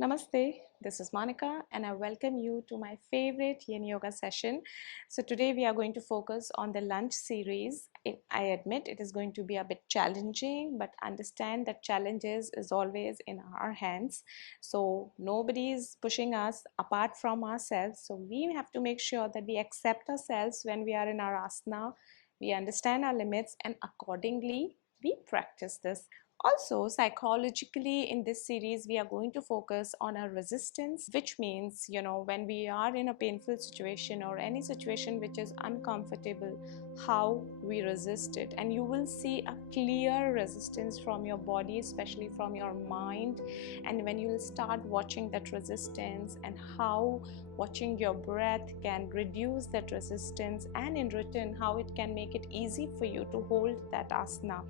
Namaste, this is Monica and I welcome you to my favorite Yin Yoga session. So today we are going to focus on the Lunge series. I admit it is going to be a bit challenging, but understand that challenges is always in our hands. So nobody is pushing us apart from ourselves. So we have to make sure that we accept ourselves when we are in our asana. We understand our limits and accordingly we practice this. Also, psychologically, in this series, we are going to focus on our resistance, which means, when we are in a painful situation or any situation which is uncomfortable, how we resist it. And you will see a clear resistance from your body, especially from your mind. And when you will start watching that resistance and how watching your breath can reduce that resistance, and in return, how it can make it easy for you to hold that asana.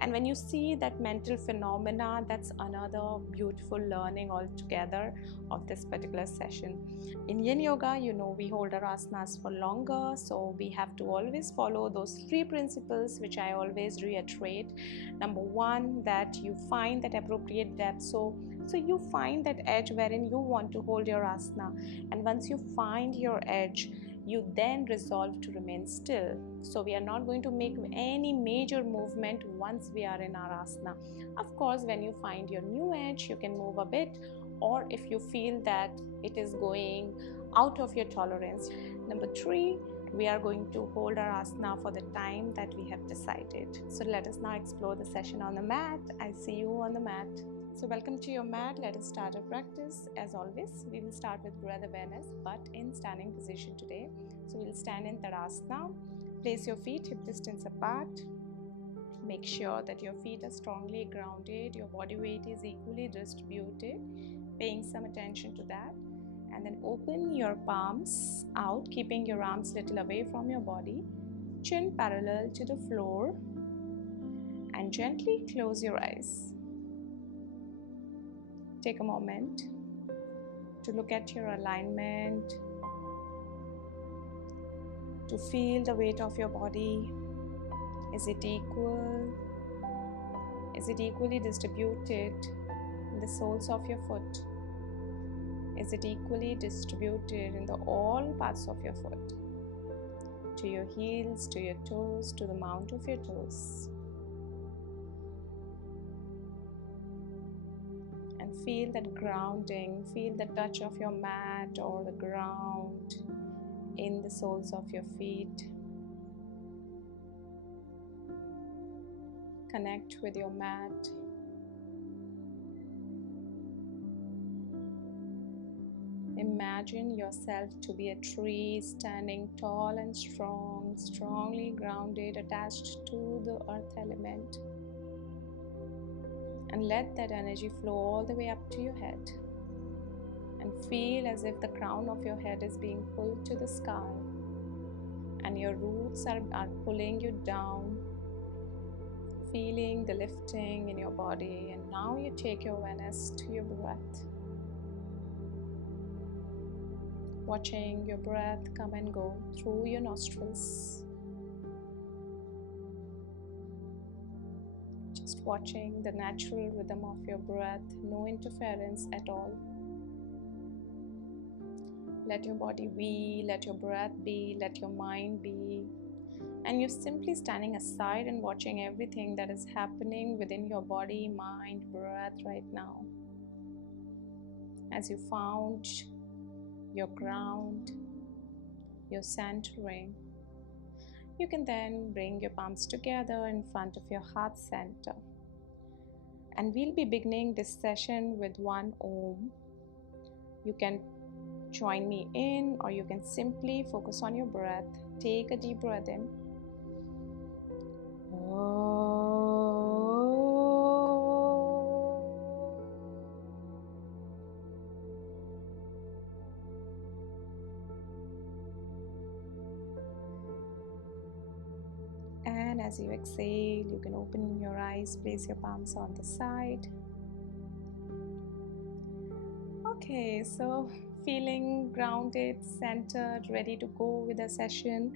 And when you see that mental phenomena, that's another beautiful learning altogether of this particular session. In Yin Yoga, we hold our asanas for longer, so we have to always follow those three principles which I always reiterate. Number one, that you find that appropriate depth. So you find that edge wherein you want to hold your asana, and once you find your edge, you then resolve to remain still. So we are not going to make any major movement once we are in our asana. Of course, when you find your new edge, you can move a bit, or if you feel that it is going out of your tolerance. Number three, we are going to hold our asana for the time that we have decided. So let us now explore the session on the mat. I see you on the mat. So welcome to your mat. Let us start our practice. As always, we will start with breath awareness, but in standing position today. So we'll stand in Tadasana. Place your feet hip distance apart. Make sure that your feet are strongly grounded, your body weight is equally distributed, paying some attention to that. And then open your palms out, keeping your arms little away from your body, chin parallel to the floor, and gently close your eyes. Take a moment to look at your alignment, to feel the weight of your body. Is it equal? Is it equally distributed in the soles of your foot? Is it equally distributed in all parts of your foot? To your heels, to your toes, to the mount of your toes. And feel that grounding, feel the touch of your mat or the ground in the soles of your feet. Connect with your mat. Imagine yourself to be a tree standing tall and strong, strongly grounded, attached to the earth element. And let that energy flow all the way up to your head. And feel as if the crown of your head is being pulled to the sky. And your roots are pulling you down. Feeling the lifting in your body. And now you take your awareness to your breath. Watching your breath come and go through your nostrils. Just watching the natural rhythm of your breath, no interference at all. Let your body be, let your breath be, let your mind be. And you're simply standing aside and watching everything that is happening within your body, mind, breath right now. As you found your ground, your centering, you can then bring your palms together in front of your heart center. And we'll be beginning this session with one Om. You can join me in, or you can simply focus on your breath. Take a deep breath in. And as you exhale, you can open your eyes, place your palms on the side. Okay, so feeling grounded, centered, ready to go with the session.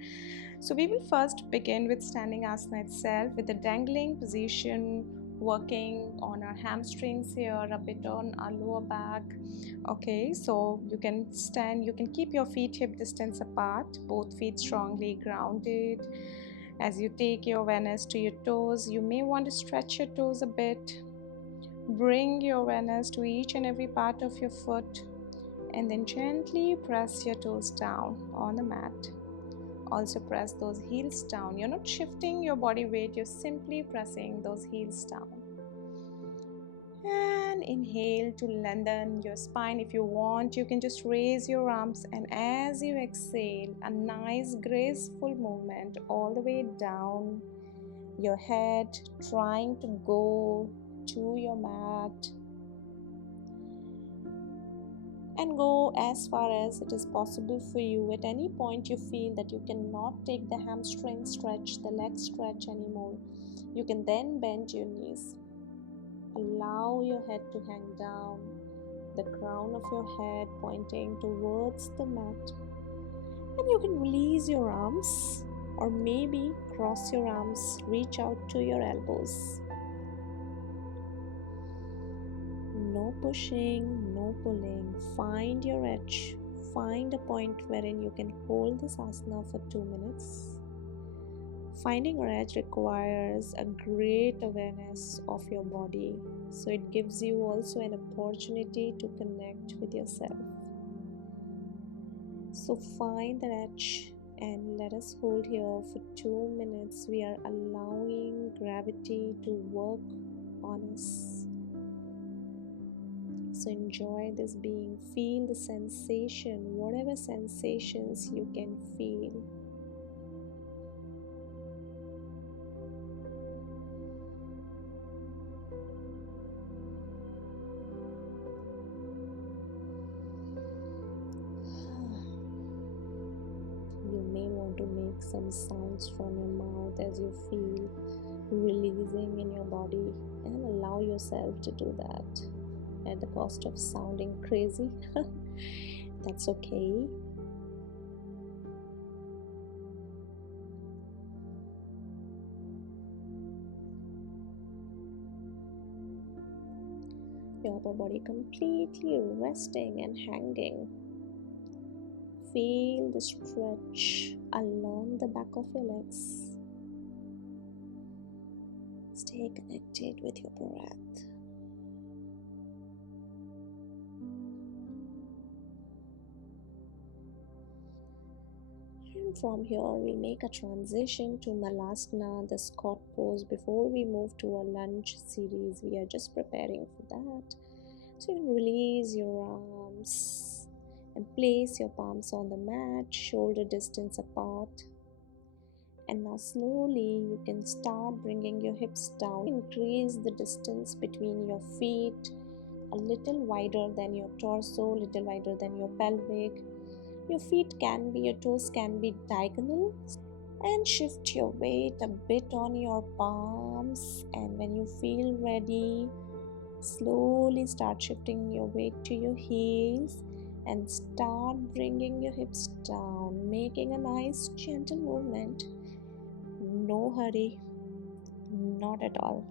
So we will first begin with standing asana itself with the dangling position working on our hamstrings here, a bit on our lower back. Okay, so you can stand, you can keep your feet hip distance apart, both feet strongly grounded. As you take your awareness to your toes, you may want to stretch your toes a bit. Bring your awareness to each and every part of your foot, and then gently press your toes down on the mat. Also press those heels down. You're not shifting your body weight, you're simply pressing those heels down. And inhale to lengthen your spine. If you want, you can just raise your arms, and as you exhale, a nice graceful movement all the way down your head, trying to go to your mat and go as far as it is possible for you. At any point you feel that you cannot take the hamstring stretch, the leg stretch anymore, you can then bend your knees. Allow your head to hang down, the crown of your head pointing towards the mat. And you can release your arms, or maybe cross your arms, reach out to your elbows. No pushing, no pulling. Find your edge. Find a point wherein you can hold this asana for 2 minutes. Finding your edge requires a great awareness of your body, so it gives you also an opportunity to connect with yourself. So find that edge and let us hold here for 2 minutes. We are allowing gravity to work on us. So enjoy this being. Feel the sensation, whatever sensations you can feel. You may want to make some sounds from your mouth as you feel releasing in your body, and allow yourself to do that at the cost of sounding crazy. That's okay. Your upper body completely resting and hanging. Feel the stretch along the back of your legs. Stay connected with your breath. And from here, we'll make a transition to Malasana, the squat pose. Before we move to our lunge series, we are just preparing for that. So you can release your arms and place your palms on the mat, shoulder distance apart. And now slowly you can start bringing your hips down. Increase the distance between your feet a little wider than your torso, little wider than your pelvic. Your feet can be, your toes can be diagonal. And shift your weight a bit on your palms. And when you feel ready, slowly start shifting your weight to your heels and start bringing your hips down, making a nice gentle movement. No hurry, not at all.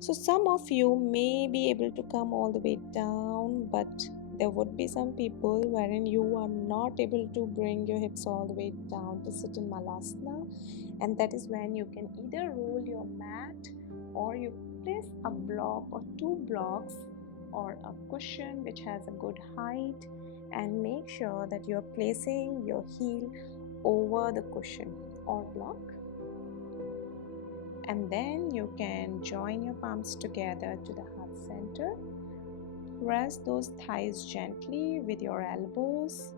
So some of you may be able to come all the way down, but there would be some people wherein you are not able to bring your hips all the way down to sit in Malasana, and that is when you can either roll your mat, or you place a block or 2 blocks or a cushion which has a good height, and make sure that you're placing your heel over the cushion or block. And then you can join your palms together to the heart center. Press those thighs gently with your elbows.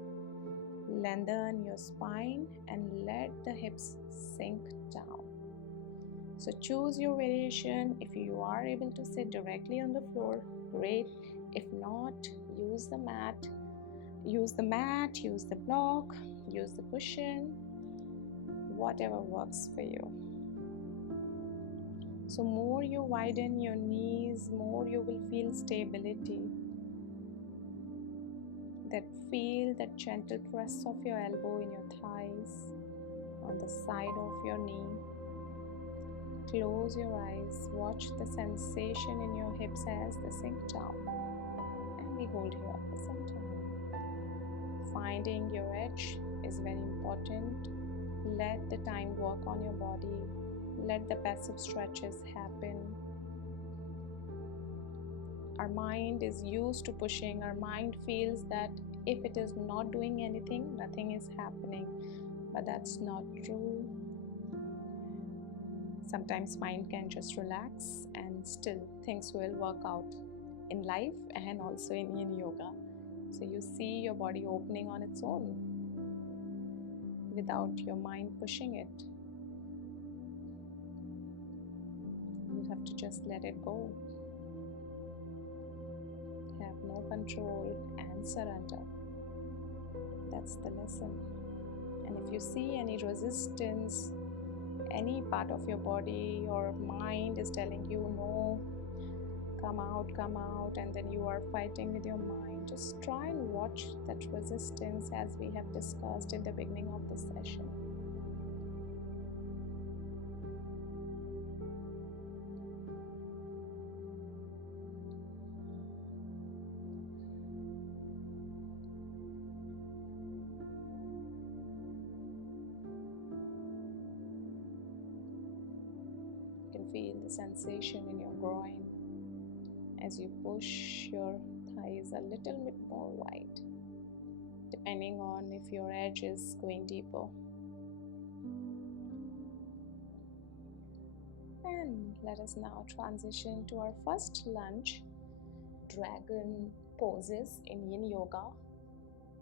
Lengthen your spine and let the hips sink down. So choose your variation. If you are able to sit directly on the floor, great. If not, use the mat. Use the mat, use the block, use the cushion, whatever works for you. So more you widen your knees, more you will feel stability. Feel that gentle press of your elbow in your thighs, on the side of your knee. Close your eyes. Watch the sensation in your hips as they sink down. And we hold here for some time. Finding your edge is very important. Let the time work on your body. Let the passive stretches happen. Our mind is used to pushing. Our mind feels that if it is not doing anything, nothing is happening. But that's not true. Sometimes mind can just relax and still things will work out in life and also in Yin Yoga. So you see your body opening on its own without your mind pushing it. You have to just let it go. Have no control and surrender. That's the lesson. And if you see any resistance, any part of your body or mind is telling you no, come out, and then you are fighting with your mind, just try and watch that resistance as we have discussed in the beginning of the session. You can feel the sensation in your groin as you push your thighs a little bit more wide, depending on if your edge is going deeper. And let us now transition to our first lunge, dragon poses in Yin Yoga.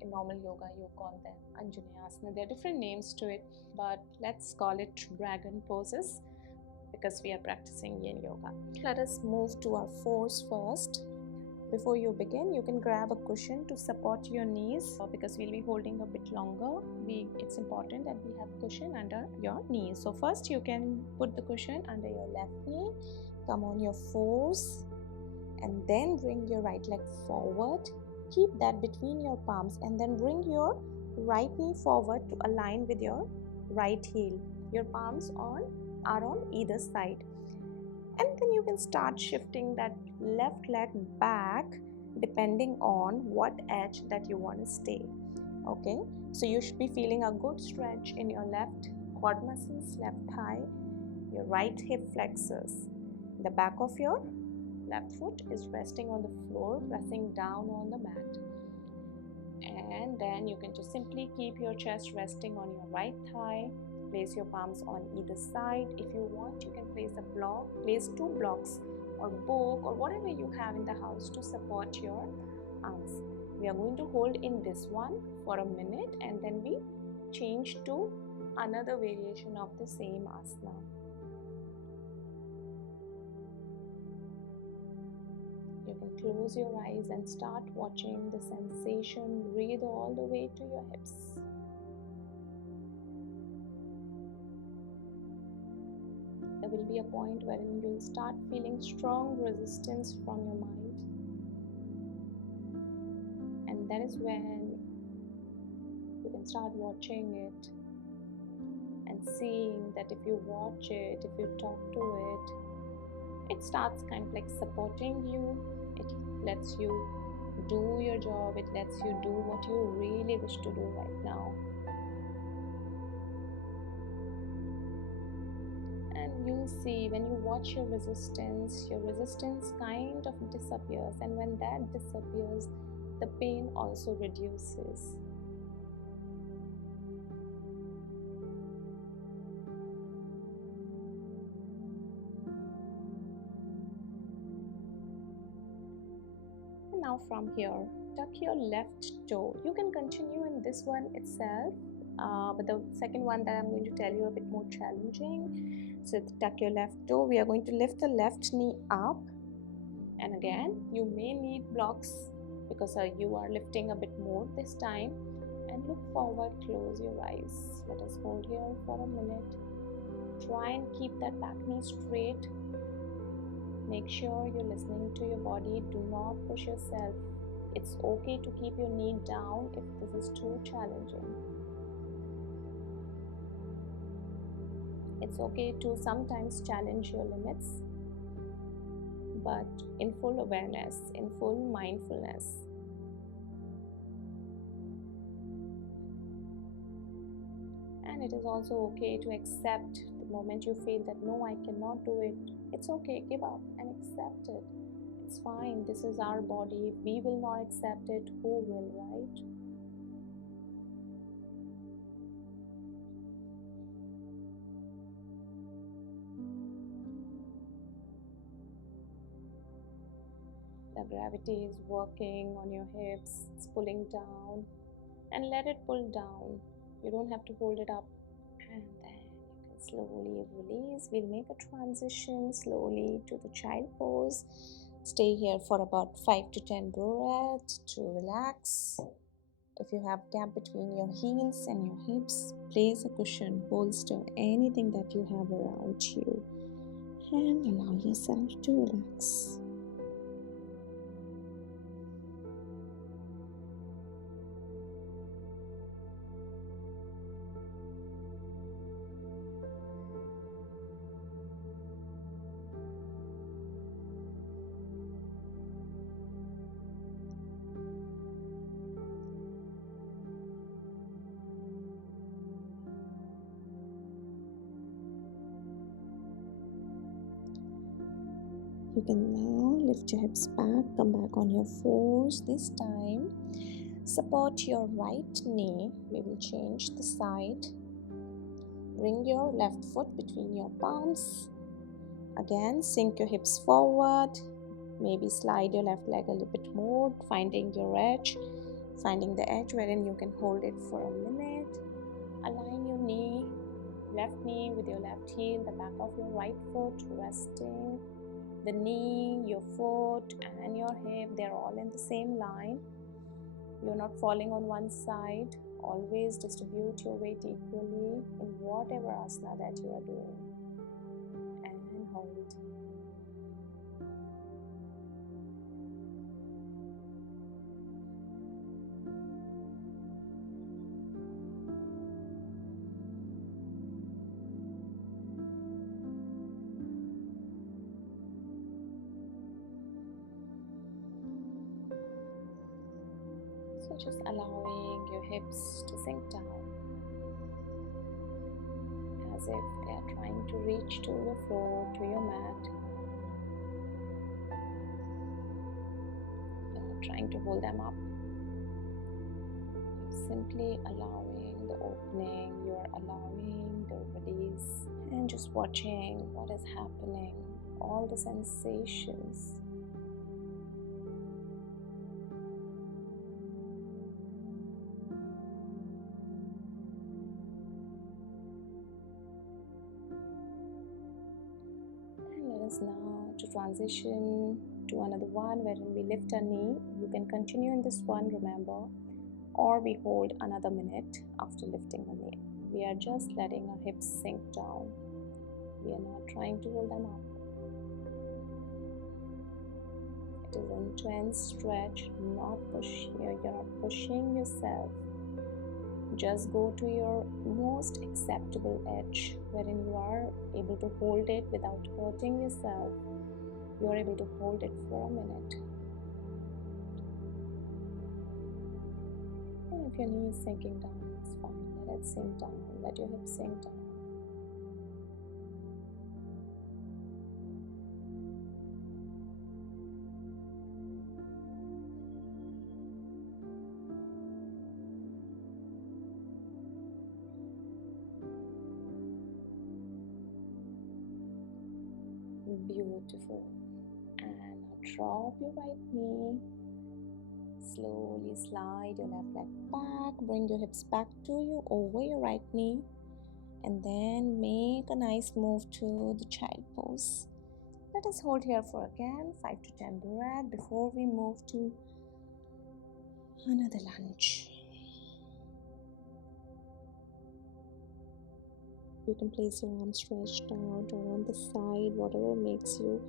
In normal yoga, you call them Anjaneyasana. There are different names to it, but let's call it dragon poses because we are practicing Yin Yoga. Let us move to our fours first. Before you begin, you can grab a cushion to support your knees because we'll be holding a bit longer. It's important that we have cushion under your knees. So first you can put the cushion under your left knee, come on your fours, and then bring your right leg forward. Keep that between your palms and then bring your right knee forward to align with your right heel. Your palms are on either side. And then you can start shifting that left leg back depending on what edge that you want to stay. Okay, so you should be feeling a good stretch in your left quad muscles, left thigh, your right hip flexors. The back of your left foot is resting on the floor, pressing down on the mat. And then you can just simply keep your chest resting on your right thigh. Place your palms on either side. If you want, you can place two blocks or book or whatever you have in the house to support your arms. We are going to hold in this one for a minute and then we change to another variation of the same asana. You can close your eyes and start watching the sensation. Breathe all the way to your hips. There will be a point wherein you'll start feeling strong resistance from your mind. And that is when you can start watching it and seeing that if you watch it, if you talk to it, it starts kind of like supporting you. It lets you do your job. It lets you do what you really wish to do right now. And you'll see when you watch your resistance kind of disappears. And when that disappears, the pain also reduces. And now from here, tuck your left toe. You can continue in this one itself, but the second one that I'm going to tell you a bit more challenging. So tuck your left toe. We are going to lift the left knee up, and again you may need blocks because you are lifting a bit more this time. And look forward, close your eyes. Let us hold here for a minute. Try and keep that back knee straight. Make sure you're listening to your body. Do not push yourself. It's okay to keep your knee down if this is too challenging. It's okay to sometimes challenge your limits, but in full awareness, in full mindfulness. And it is also okay to accept the moment you feel that no, I cannot do it. It's okay, give up and accept it. It's fine, this is our body. If we will not accept it, who will, right? The gravity is working on your hips, it's pulling down, and let it pull down. You don't have to hold it up. And then you can slowly release. We'll make a transition slowly to the child pose. Stay here for about 5 to 10 breaths to relax. If you have gap between your heels and your hips, place a cushion, bolster, anything that you have around you, and allow yourself to relax. You can now lift your hips back, come back on your fours. This time, support your right knee. We will change the side. Bring your left foot between your palms. Again, sink your hips forward. Maybe slide your left leg a little bit more, finding your edge. Finding the edge wherein you can hold it for a minute. Align your knee, left knee with your left heel, the back of your right foot resting. The knee, your foot, and your hip, they're all in the same line. You're not falling on one side. Always distribute your weight equally in whatever asana that you are doing. And hold. So just allowing your hips to sink down as if they are trying to reach to the floor, to your mat. You're not trying to hold them up. You're simply allowing the opening, you're allowing the release, and just watching what is happening, all the sensations. Now to transition to another one wherein we lift our knee. You can continue in this one, remember, or we hold another minute after lifting the knee. We are just letting our hips sink down. We are not trying to hold them up. It is an intense stretch, not push. You're not pushing yourself. Just go to your most acceptable edge wherein you are able to hold it without hurting yourself. You are able to hold it for a minute. And if your knee is sinking down, it's fine. Let it sink down. Let your hips sink down. Beautiful. And now drop your right knee. Slowly slide your left leg back. Bring your hips back to you over your right knee. And then make a nice move to the child pose. Let us hold here for again 5 to 10 breaths before we move to another lunge. You can place your arms stretched out or on the side, whatever makes you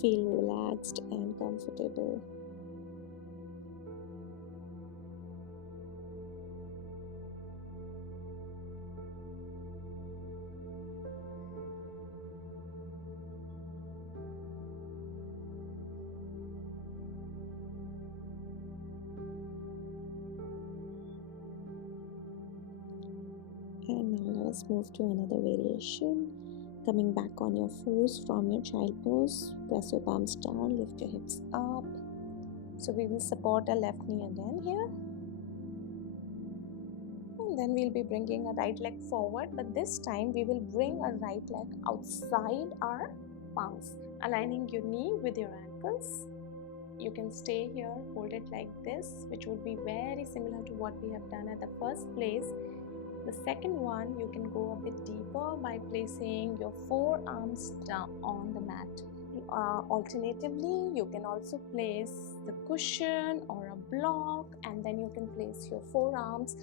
feel relaxed and comfortable. Now let us move to another variation. Coming back on your fours from your child pose. Press your palms down, lift your hips up. So we will support our left knee again here. And then we'll be bringing our right leg forward, but this time we will bring our right leg outside our palms, aligning your knee with your ankles. You can stay here, hold it like this, which would be very similar to what we have done at the first place. The second one, you can go a bit deeper by placing your forearms down on the mat. Alternatively, you can also place the cushion or a block, and then you can place your forearms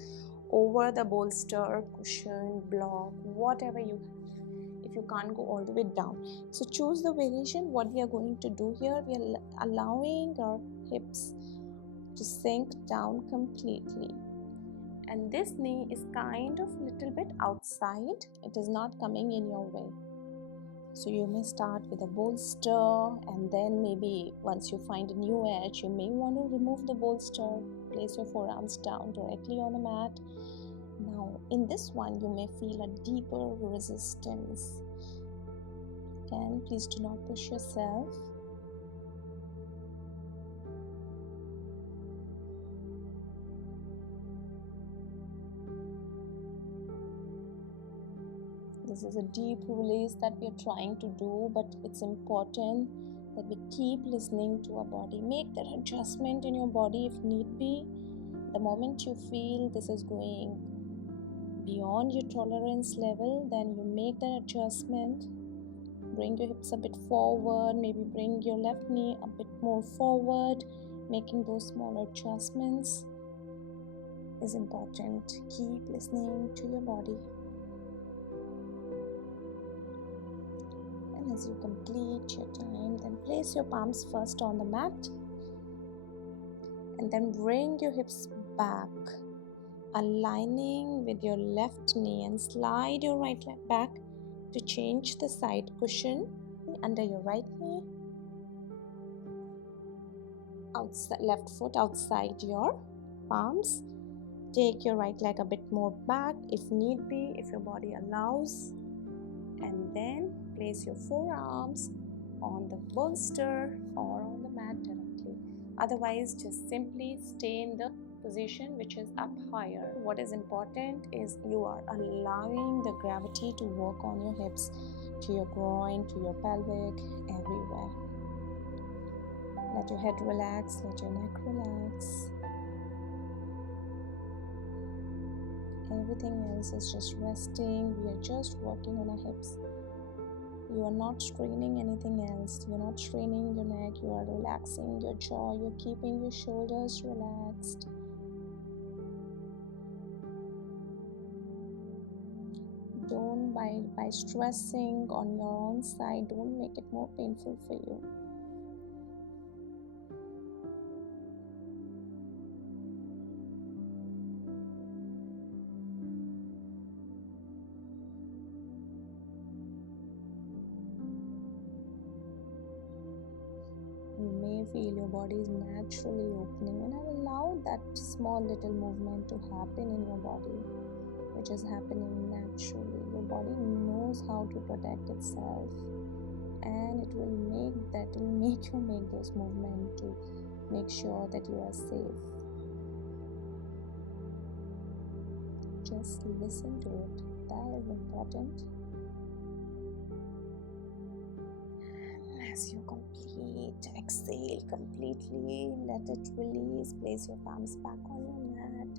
over the bolster, cushion, block, whatever you have, if you can't go all the way down. So choose the variation. What we are going to do here, we are allowing our hips to sink down completely. And this knee is kind of little bit outside. It is not coming in your way. So you may start with a bolster, and then maybe once you find a new edge, you may want to remove the bolster, place your forearms down directly on the mat. Now in this one, you may feel a deeper resistance. Again, please do not push yourself. This is a deep release that we are trying to do, but it's important that we keep listening to our body. Make that adjustment in your body if need be. The moment you feel this is going beyond your tolerance level, then you make that adjustment. Bring your hips a bit forward, maybe bring your left knee a bit more forward. Making those small adjustments is important. Keep listening to your body. And as you complete your time, then place your palms first on the mat and then bring your hips back, aligning with your left knee, and slide your right leg back to change the side cushion under your right knee. Outside, left foot outside your palms. Take your right leg a bit more back if need be, if your body allows. And then place your forearms on the bolster or on the mat directly. Otherwise, just simply stay in the position which is up higher. What is important is you are allowing the gravity to work on your hips, to your groin, to your pelvic, everywhere. Let your head relax, let your neck relax. Everything else is just resting. We are just working on our hips. You are not straining anything else. You're not straining your neck. You are relaxing your jaw. You're keeping your shoulders relaxed. Don't, by stressing on your own side, don't make it more painful for you. You may feel your body is naturally opening, and allow that small little movement to happen in your body, which is happening naturally. Your body knows how to protect itself, and it will make you make those movements to make sure that you are safe. Just listen to it. That is important. As you complete, exhale completely, let it release. Place your palms back on your mat.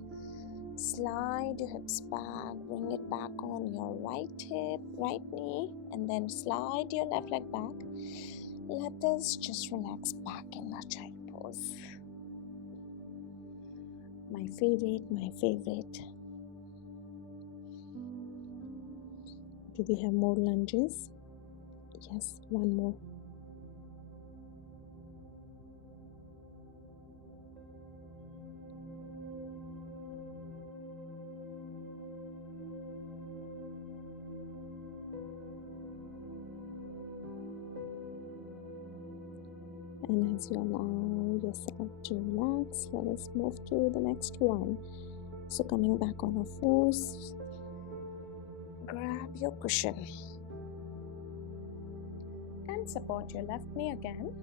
Slide your hips back, bring it back on your right hip, right knee, and then slide your left leg back. Let us just relax back in our child pose. My favorite. Do we have more lunges? Yes, one more. And as you allow yourself to relax, let us move to the next one. So coming back on our fours, grab your cushion and support your left knee again.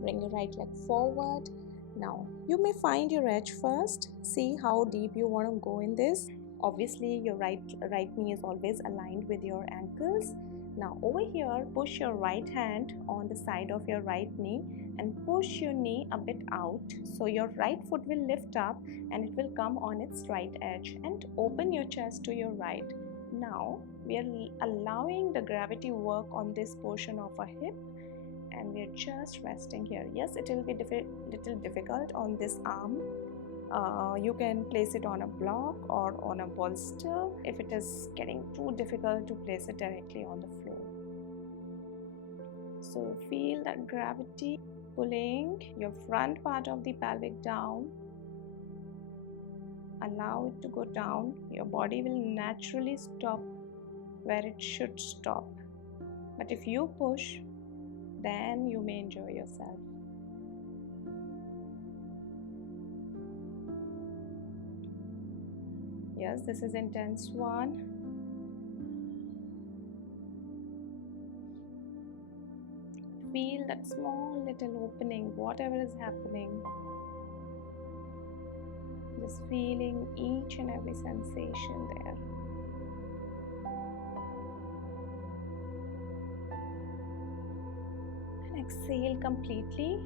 Bring your right leg forward. Now you may find your edge first. See how deep you want to go in this. Obviously your right knee is always aligned with your ankles. Now over here, push your right hand on the side of your right knee and push your knee a bit out, so your right foot will lift up and it will come on its right edge, and open your chest to your right. Now we are allowing the gravity work on this portion of our hip, and we're just resting here. Yes, it will be little difficult on this arm. You can place it on a block or on a bolster if it is getting too difficult to place it directly on the floor. So feel that gravity pulling your front part of the pelvic down. Allow it to go down. Your body will naturally stop where it should stop. But if you push, then you may enjoy yourself. Yes, this is intense one. Feel that small little opening, whatever is happening. Just feeling each and every sensation there. And exhale completely.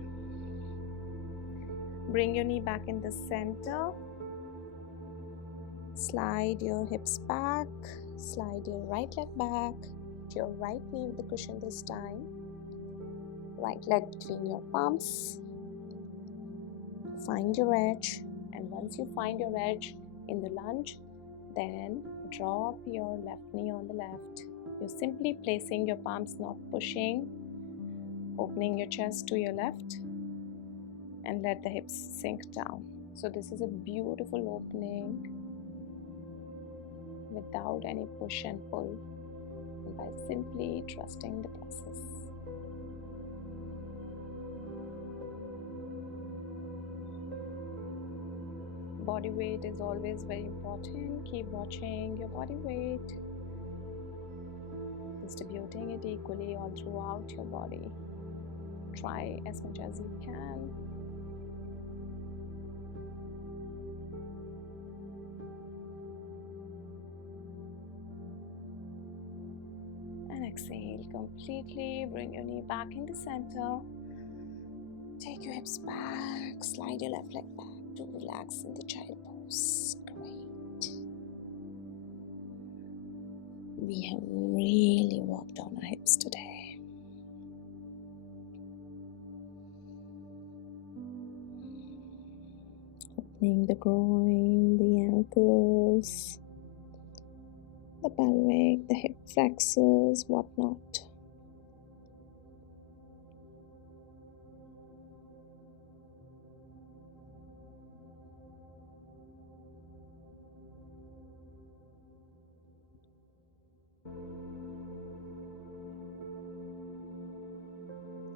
Bring your knee back in the center. Slide your hips back. Slide your right leg back. Your right knee with the cushion this time. Right leg between your palms. Find your edge, and once you find your edge in the lunge, then drop your left knee on the left. You're simply placing your palms, not pushing, opening your chest to your left, and let the hips sink down. So this is a beautiful opening without any push and pull, by simply trusting the process. Body weight is always very important. Keep watching your body weight, distributing it equally all throughout your body. Try as much as you can. And exhale completely. Bring your knee back in the center. Take your hips back. Slide your left leg back to relax in the child pose. Great. We have really worked on our hips today. Opening the groin, the ankles, the pelvic, the hip flexors, whatnot.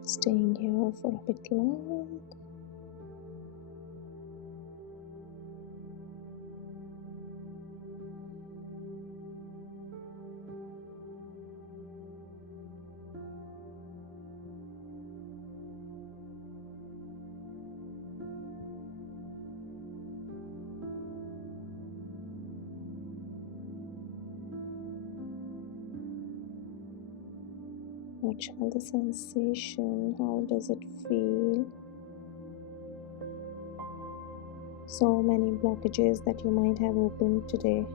Staying here for a bit long. Watch all the sensation. How does it feel? So many blockages that you might have opened today.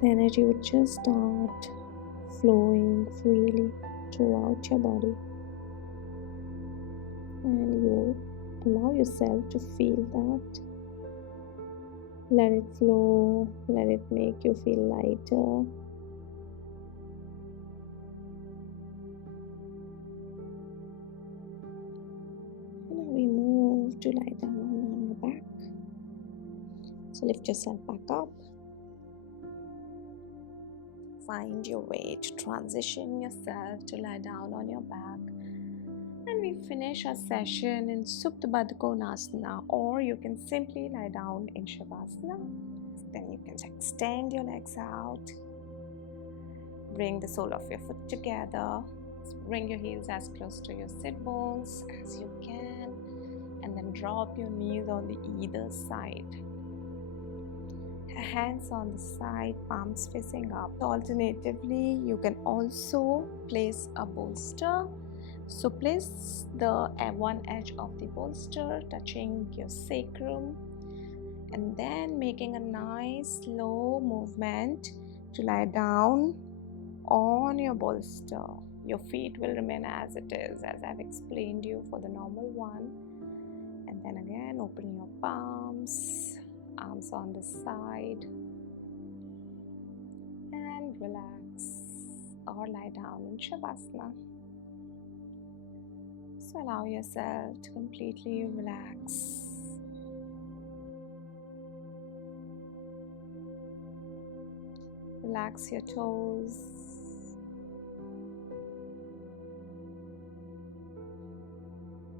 The energy would just start flowing freely throughout your body. And you allow yourself to feel that. Let it flow. Let it make you feel lighter. We move to lie down on our back. So lift yourself back up. Find your way to transition yourself to lie down on your back. And we finish our session in Supta Baddha Konasana, or you can simply lie down in Shavasana. then you can extend your legs out. Bring the sole of your foot together. Bring your heels as close to your sit bones as you can, and then drop your knees on the either side. Hands on the side, palms facing up. Alternatively, you can also place a bolster. So place the one edge of the bolster touching your sacrum, and then making a nice slow movement to lie down on your bolster. Your feet will remain as it is, as I've explained you for the normal one. And then again, open your palms, arms on the side, and relax or lie down in Shavasana. So allow yourself to completely relax. Relax your toes.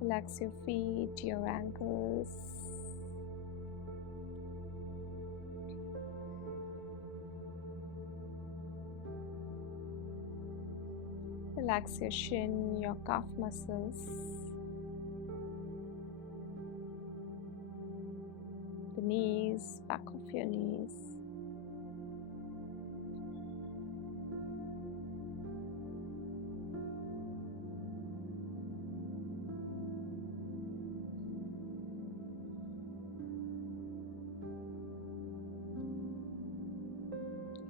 Relax your feet, your ankles. Relax your shin, your calf muscles. The knees, back of your knees.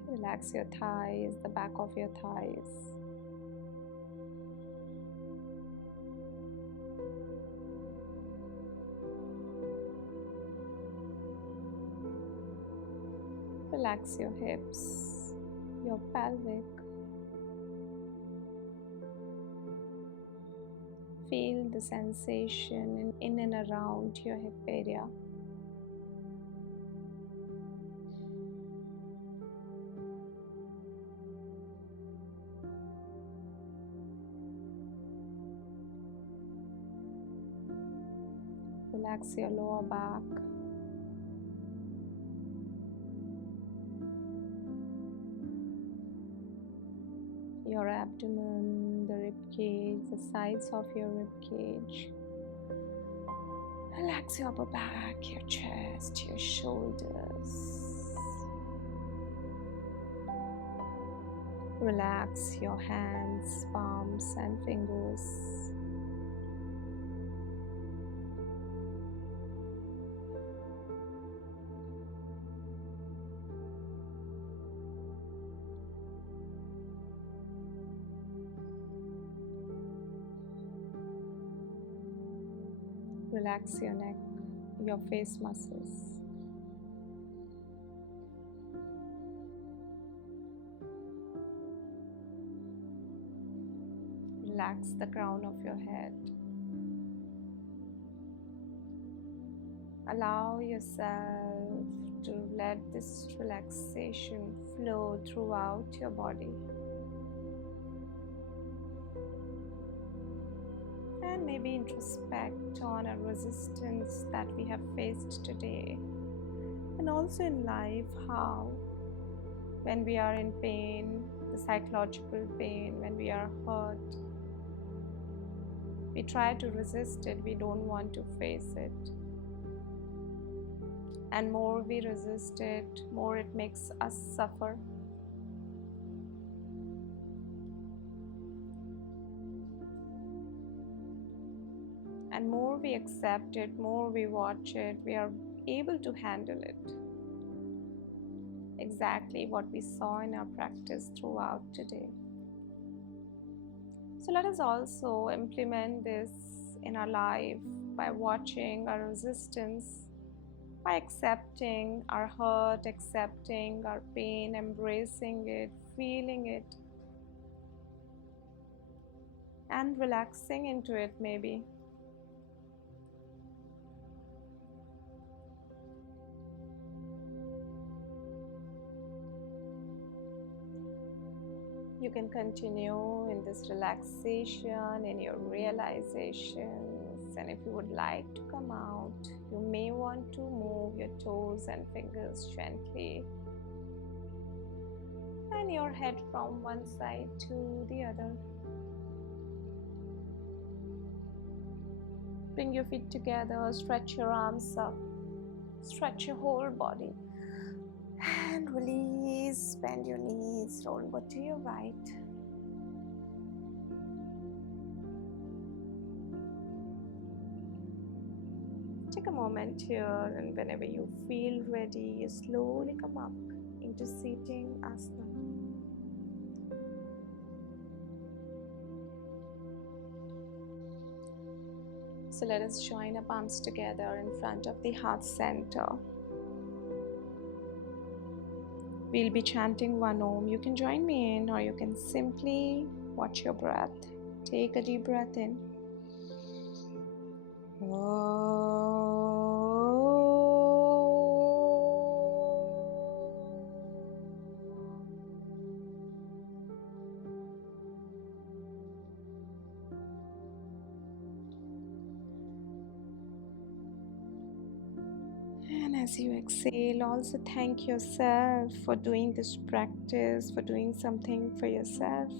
Relax your thighs, the back of your thighs. Relax your hips, your pelvic. Feel the sensation in and around your hip area. Relax your lower back. Your abdomen, the rib cage, the sides of your rib cage. Relax your upper back, your chest, your shoulders. Relax your hands, palms and fingers. Relax your neck, your face muscles. Relax the crown of your head. Allow yourself to let this relaxation flow throughout your body. And maybe introspect on a resistance that we have faced today. And also in life, how when we are in pain, the psychological pain, when we are hurt, we try to resist it, we don't want to face it. And more we resist it, more it makes us suffer. And more we accept it, more we watch it, we are able to handle it. Exactly what we saw in our practice throughout today. So let us also implement this in our life by watching our resistance, by accepting our hurt, accepting our pain, embracing it, feeling it, and relaxing into it maybe. You can continue in this relaxation, in your realizations, and if you would like to come out, you may want want to move your toes and fingers gently and your head from one side to the other. Bring your feet together, stretch your arms up, stretch your whole body. And release, bend your knees, roll over to your right. Take a moment here, and whenever you feel ready, you slowly come up into seating asana. So let us join our palms together in front of the heart center. We'll be chanting one Om. You can join me in, or you can simply watch your breath. Take a deep breath in. And as you exhale, also thank yourself for doing this practice, for doing something for yourself.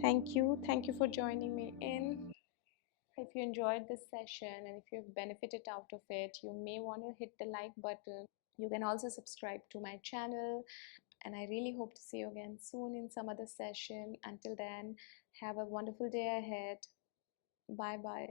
Thank you. Thank you for joining me in. If you enjoyed this session and if you've benefited out of it, you may want to hit the like button. You can also subscribe to my channel, and I really hope to see you again soon in some other session. Until then, have a wonderful day ahead. Bye bye.